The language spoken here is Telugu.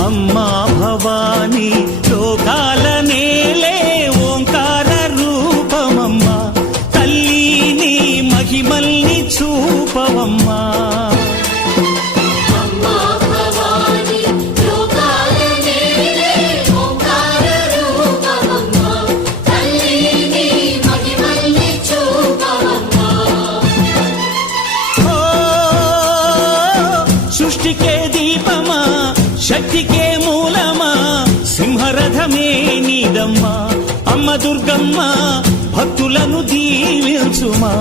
అమ్మా భవానీ లోకాల నేలే ఓంకార రూపమమ్మా తల్లి నీ మహిమల్ని చూపవమ్మా సృష్టికే దీపమా శక్తికే మూలమా సింహరథమే నీదమ్మా అమ్మ దుర్గమ్మ భక్తులను దీవించుమా